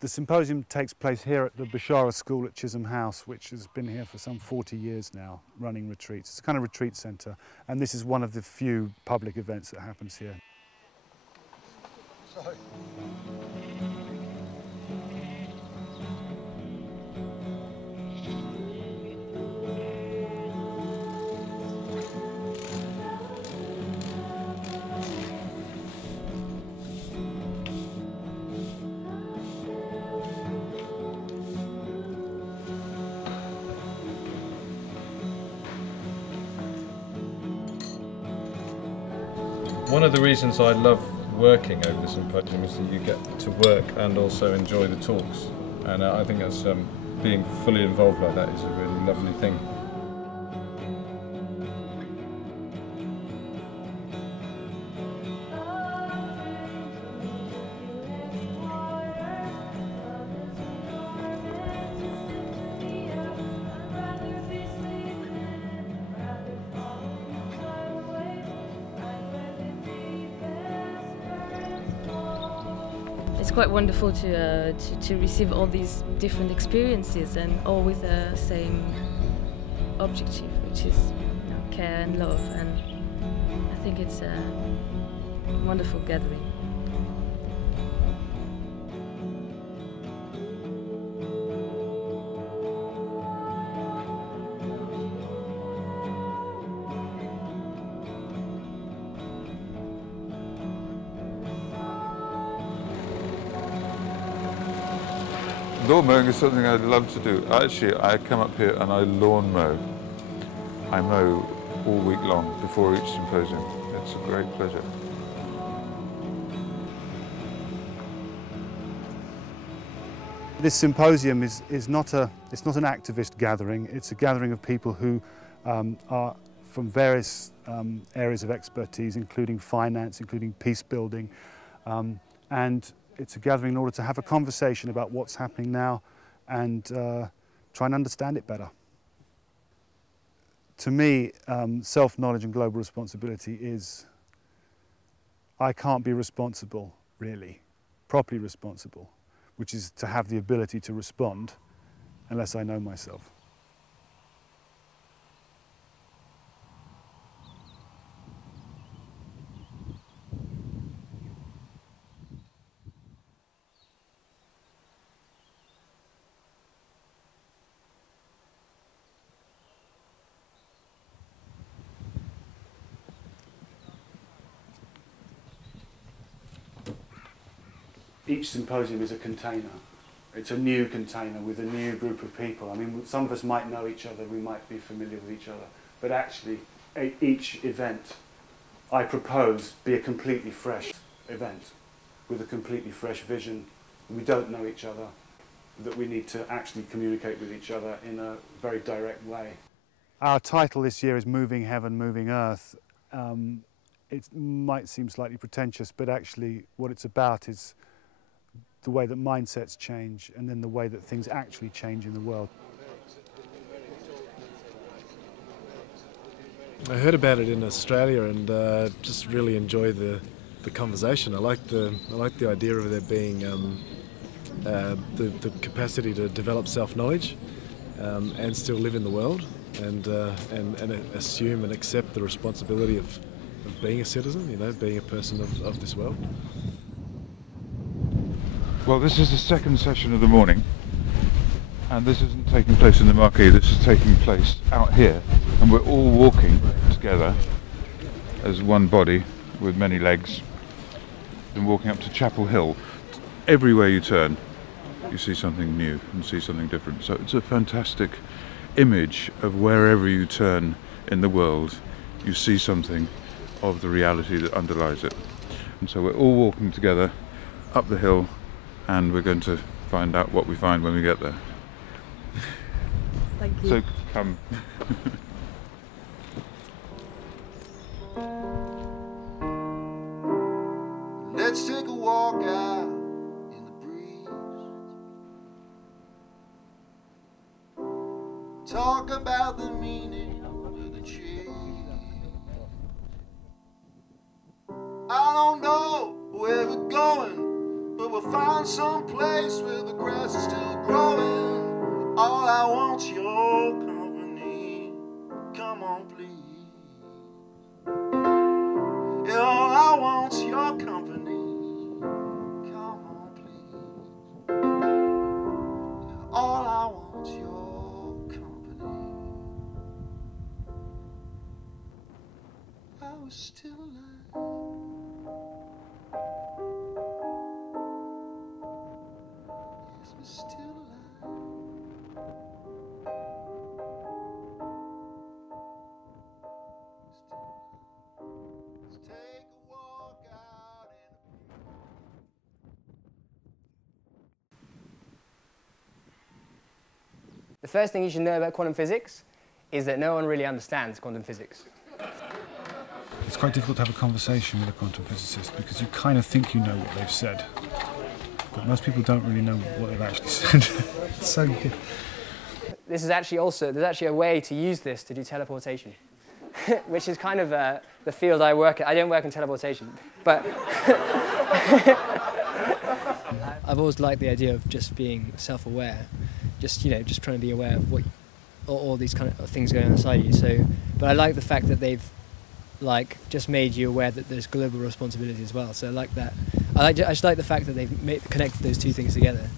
The symposium takes place here at the Bashara School at Chisholm House, which has been here for some 40 years now, running retreats. It's a kind of retreat centre, and this is one of the few public events that happens here. Sorry. One of the reasons I love working over the symposium is that you get to work and also enjoy the talks, and I think that's being fully involved like that is a really lovely thing. It's quite wonderful to receive all these different experiences and all with the same objective, which is care and love, and I think it's a wonderful gathering. Lawn mowing is something I'd love to do. Actually, I come up here and I lawn mow. I mow all week long before each symposium. It's a great pleasure. This symposium is not an activist gathering. It's a gathering of people who are from various areas of expertise, including finance, including peace building, and it's a gathering in order to have a conversation about what's happening now and try and understand it better. To me, self-knowledge and global responsibility is, I can't be responsible, really, properly responsible, which is to have the ability to respond unless I know myself. Each symposium is a container. It's a new container with a new group of people. I mean, some of us might know each other, we might be familiar with each other, but actually each event, I propose, be a completely fresh event with a completely fresh vision. We don't know each other, that we need to actually communicate with each other in a very direct way. Our title this year is Moving Heaven, Moving Earth. It might seem slightly pretentious, but actually what it's about is the way that mindsets change and then the way that things actually change in the world. I heard about it in Australia and just really enjoyed the conversation. I like the idea of there being the capacity to develop self-knowledge and still live in the world and assume and accept the responsibility of being a citizen, being a person of this world. Well, this is the second session of the morning, and this isn't taking place in the marquee, this is taking place out here, and we're all walking together as one body with many legs and walking up to Chapel Hill. Everywhere you turn, you see something new and see something different. So it's a fantastic image of wherever you turn in the world, you see something of the reality that underlies it. And so we're all walking together up the hill, and we're going to find out what we find when we get there. Thank you. So come. Let's take a walk out in the breeze. Talk about the meaning of the trees. I don't know where we're going, but we're find some place where the grass is still growing. All I want's your company. Come on, please. Yeah, all I want's your company. Come on, please. Yeah, all I want's your company. I was still alive. Yes, we're still alive. Let's take a walk out in The first thing you should know about quantum physics is that no one really understands quantum physics. It's quite difficult to have a conversation with a quantum physicist because you kind of think you know what they've said, but most people don't really know what they've actually said. It's so good. This is actually also, there's actually a way to use this to do teleportation, which is kind of the field I work in. I don't work in teleportation, but I've always liked the idea of just being self-aware, just trying to be aware of what all these kind of things going on inside you. So, but I like the fact that they've just made you aware that there's global responsibility as well. So I like that. I just like the fact that they've connected those two things together.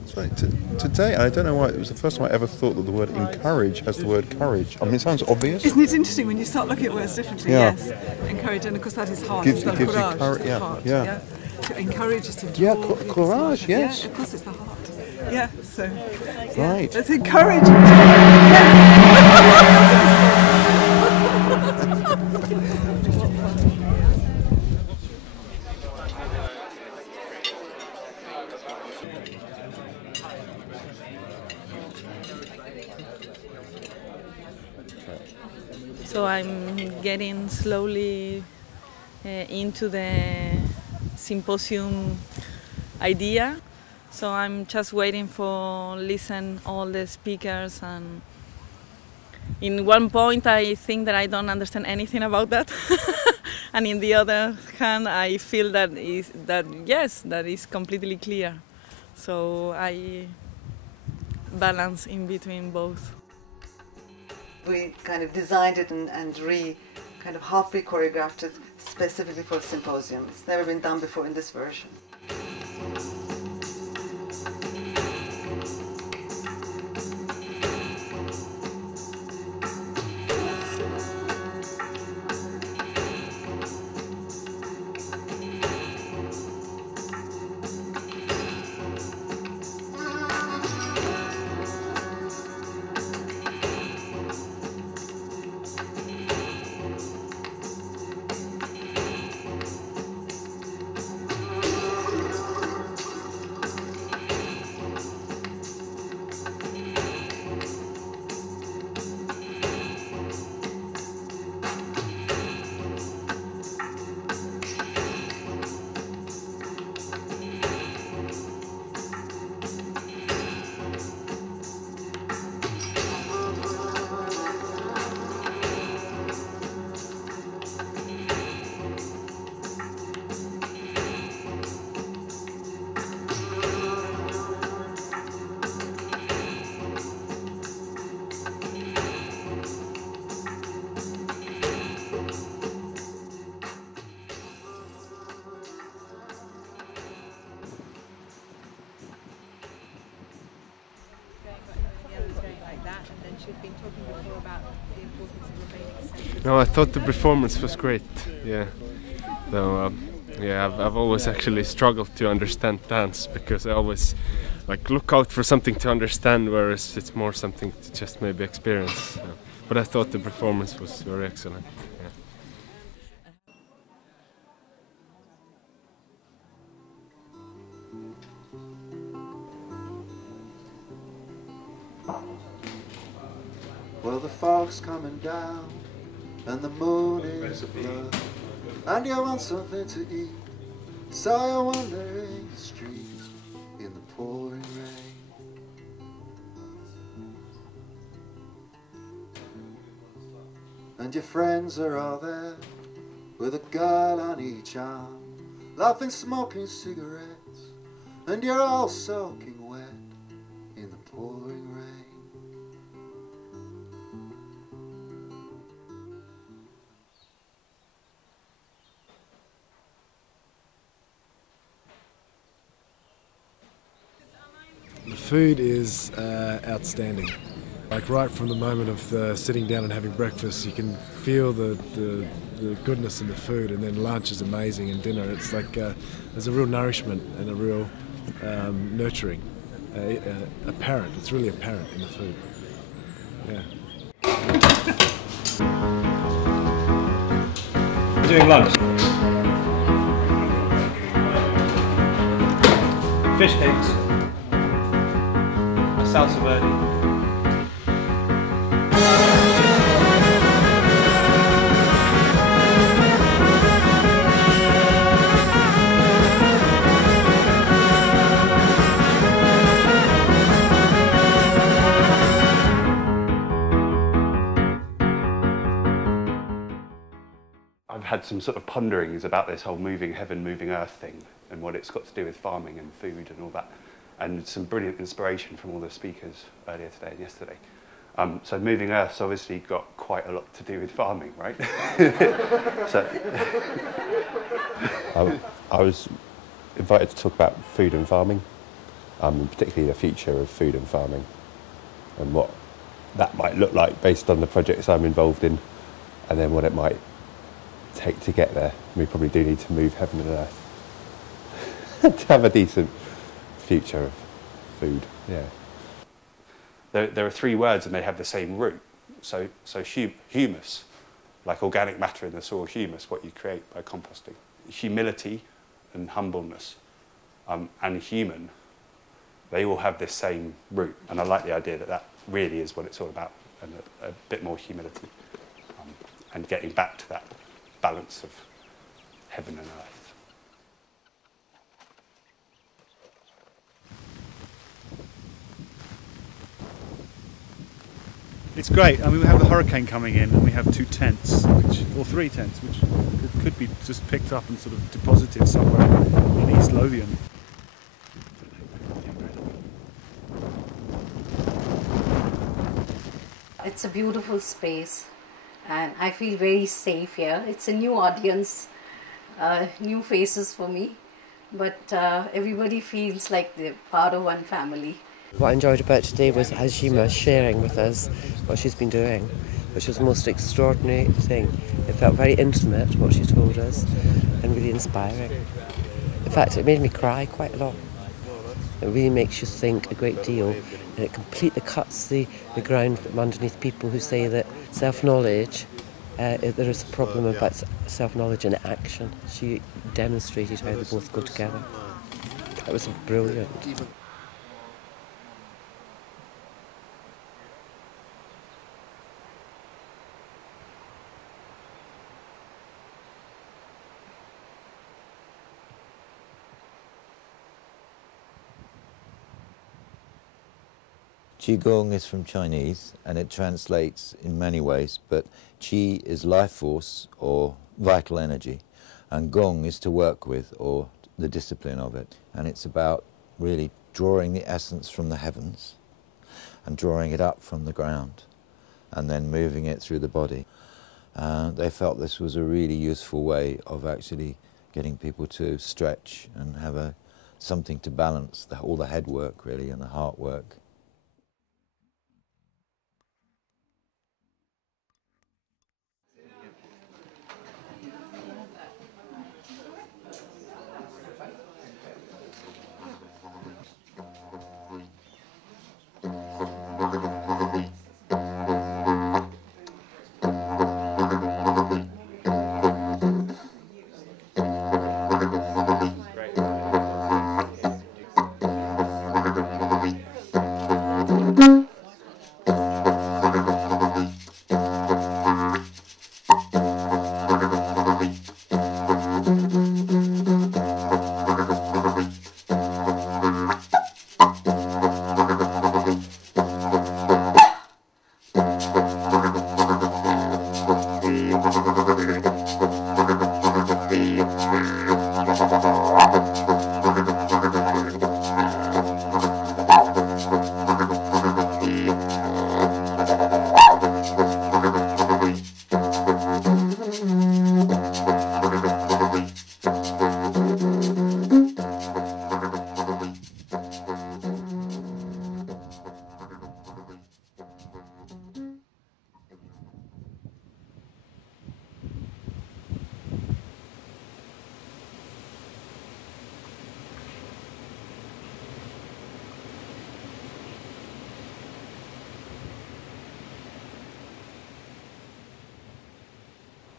That's right. Today, I don't know why, it was the first time I ever thought that the word encourage has the word courage. I mean, it sounds obvious. Isn't it interesting when you start looking at words differently? Yeah. Yes. Encourage, and of course that is hard. Gives you courage, courage, is the yeah, heart, yeah. To encourage is to Yeah, draw people courage, forward. yes. Yeah, of course it's the heart. Yeah, so. Right. Let's encourage each other. So I'm getting slowly into the symposium idea. So I'm just waiting for listen all the speakers, and in one point I think that I don't understand anything about that, and in the other hand I feel that is completely clear. So I balance in between both. We kind of designed it and kind of half re-choreographed it specifically for the symposium. It's never been done before in this version. No, I thought the performance was great. Yeah, so yeah, I've always actually struggled to understand dance because I always look out for something to understand, whereas it's more something to just maybe experience. So. But I thought the performance was very excellent. Yeah. Well, the fog's coming down and the moon is a blur, and you want something to eat, so you're wandering the streets in the pouring rain. And your friends are all there with a girl on each arm, laughing, smoking cigarettes, and you're all soaking wet in the pouring rain. The food is outstanding. Like right from the moment of sitting down and having breakfast, you can feel the goodness in the food, and then lunch is amazing, and dinner. It's like there's a real nourishment and a real nurturing. Apparent. It's really apparent in the food. Yeah. We're doing lunch. Fish cakes. A salsa verde. I've had some sort of ponderings about this whole moving heaven, moving earth thing and what it's got to do with farming and food and all that, and some brilliant inspiration from all the speakers earlier today and yesterday. So moving earth's obviously got quite a lot to do with farming, right? So I was invited to talk about food and farming, and particularly the future of food and farming and what that might look like based on the projects I'm involved in, and then what it might take to get there. We probably do need to move heaven and earth to have a decent future of food. Yeah. There are three words and they have the same root. So humus, like organic matter in the soil, humus, what you create by composting. Humility and humbleness, and human, they all have this same root. And I like the idea that that really is what it's all about, and a bit more humility, and getting back to that balance of heaven and earth. It's great. I mean, we have a hurricane coming in, and we have two tents, or three tents, which could be just picked up and sort of deposited somewhere in East Lothian. It's a beautiful space, and I feel very safe here. It's a new audience, new faces for me, but everybody feels like they're part of one family. What I enjoyed about today was Hajima sharing with us what she's been doing, which was the most extraordinary thing. It felt very intimate, what she told us, and really inspiring. In fact, it made me cry quite a lot. It really makes you think a great deal, and it completely cuts the ground from underneath people who say that self-knowledge, there is a problem about self-knowledge and action. She demonstrated how they both go together. That was brilliant. Qigong is from Chinese and it translates in many ways, but Qi is life force or vital energy, and Gong is to work with or the discipline of it. And it's about really drawing the essence from the heavens and drawing it up from the ground and then moving it through the body. They felt this was a really useful way of actually getting people to stretch and have something to balance all the head work really and the heart work.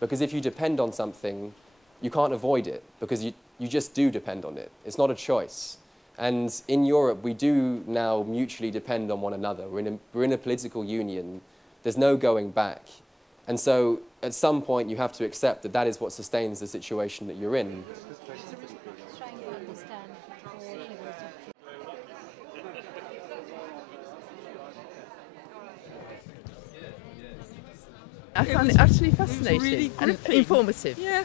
Because if you depend on something, you can't avoid it, because you just do depend on it. It's not a choice. And in Europe, we do now mutually depend on one another. We're in a political union. There's no going back. And so at some point, you have to accept that that is what sustains the situation that you're in. I found it absolutely fascinating really and informative. Yeah.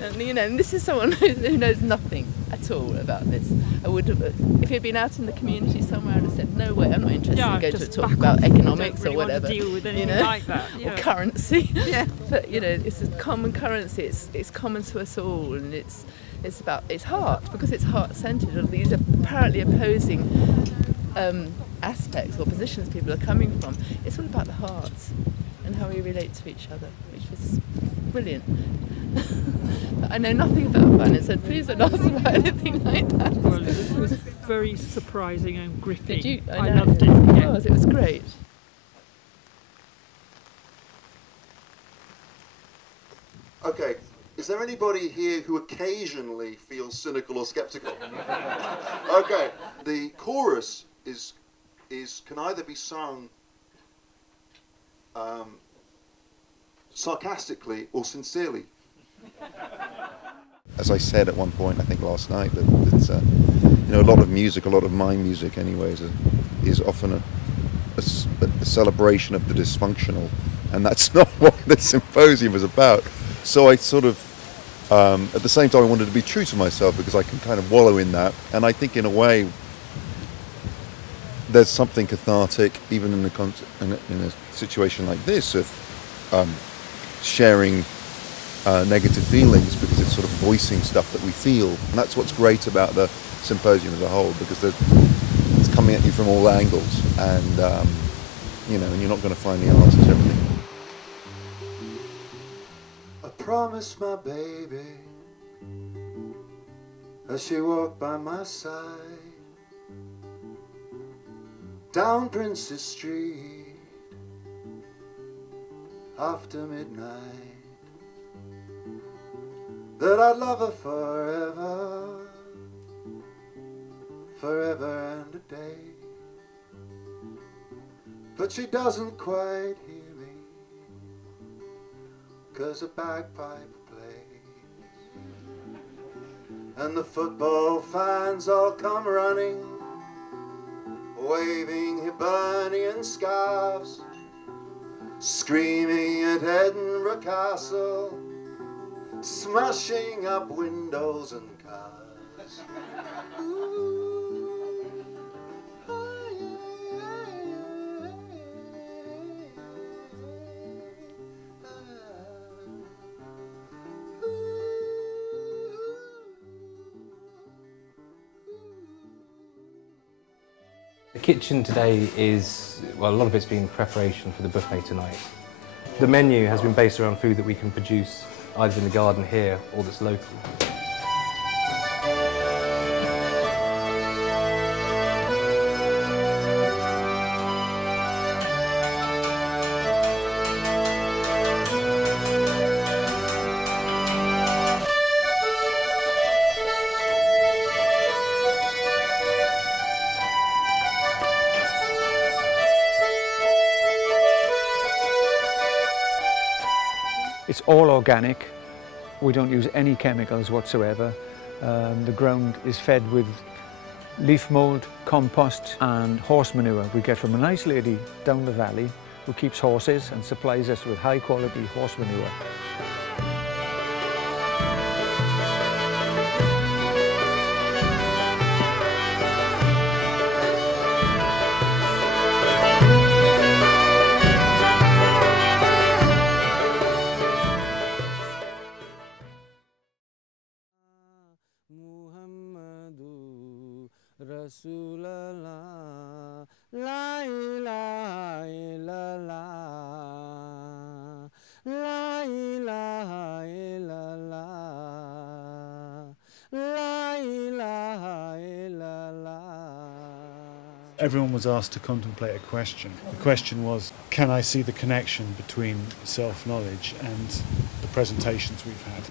And you know, and this is someone who knows nothing at all about this. I would have, if he'd been out in the community somewhere, I'd have said, no way, I'm not interested in going to talk about economics or whatever. Deal with anything you know, like that. Yeah. Or currency. Yeah. But you know, it's a common currency. It's common to us all, and it's about heart, because it's heart-centered. These are apparently opposing aspects or positions people are coming from. It's all about the heart and how we relate to each other, which was brilliant. But I know nothing about finance, so please don't ask about anything like that. Well, it was very surprising and gripping. Did you? I loved it. Yeah. It was great. Okay, is there anybody here who occasionally feels cynical or skeptical? Okay, the chorus can either be sung sarcastically or sincerely. As I said at one point, I think last night, that you know, a lot of music, a lot of my music anyways, is often a celebration of the dysfunctional, and that's not what this symposium is about. So I sort of, at the same time, I wanted to be true to myself, because I can kind of wallow in that, and I think in a way there's something cathartic even in a situation like this of sharing negative feelings, because it's sort of voicing stuff that we feel, and that's what's great about the symposium as a whole, because it's coming at you from all angles, and you know, and you're not going to find the answer to everything. I promised my baby as she walked by my side down Princess Street after midnight, that I'd love her forever, forever and a day. But she doesn't quite hear me, 'cause a bagpipe plays, and the football fans all come running, waving Hibernian scarves, screaming at Edinburgh Castle, smashing up windows and cars. The kitchen today is, well, a lot of it's been preparation for the buffet tonight. The menu has been based around food that we can produce either in the garden here or that's local. It's all organic. We don't use any chemicals whatsoever. The ground is fed with leaf mould, compost and horse manure we get from a nice lady down the valley who keeps horses and supplies us with high quality horse manure. Rasulallah, la ilaha illallah, la ilaha illallah, la ilaha illallah. Everyone was asked to contemplate a question. The question was, can I see the connection between self-knowledge and the presentations we've had?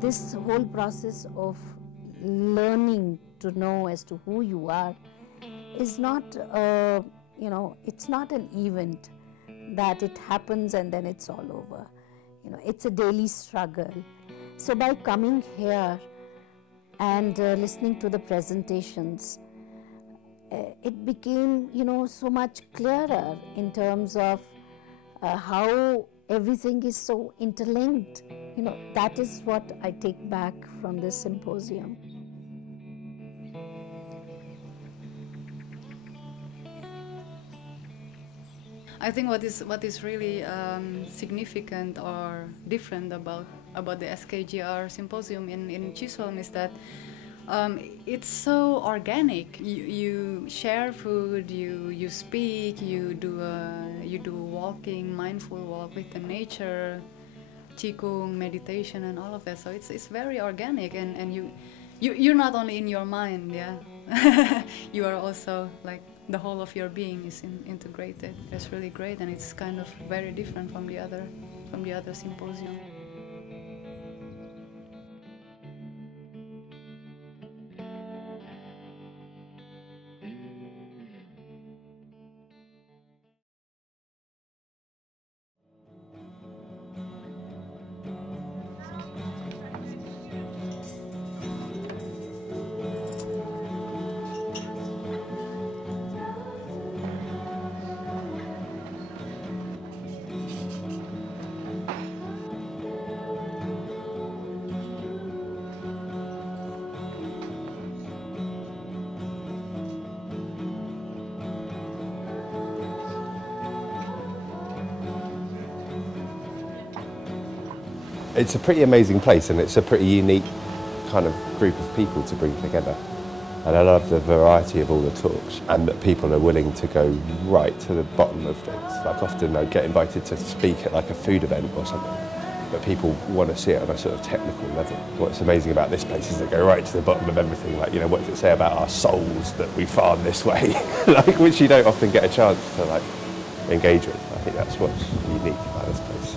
This whole process of learning to know as to who you are is not, it's not an event that it happens and then it's all over. It's a daily struggle. So by coming here and listening to the presentations, it became, so much clearer in terms of how everything is so interlinked. That is what I take back from this symposium. I think what is really significant or different about the SKGR Symposium in Chisholm is that it's so organic. You share food, you speak, you do walking, mindful walk with the nature, qigong, meditation, and all of that. So it's very organic, and you're not only in your mind, yeah. You are also like the whole of your being is integrated. It's really great, and it's kind of very different from the other symposium. It's a pretty amazing place, and it's a pretty unique kind of group of people to bring together. And I love the variety of all the talks, and that people are willing to go right to the bottom of things. Like often I'd get invited to speak at like a food event or something, but people want to see it on a sort of technical level. What's amazing about this place is they go right to the bottom of everything, like, what does it say about our souls that we farm this way? Like, which you don't often get a chance to like engage with. I think that's what's unique about this place.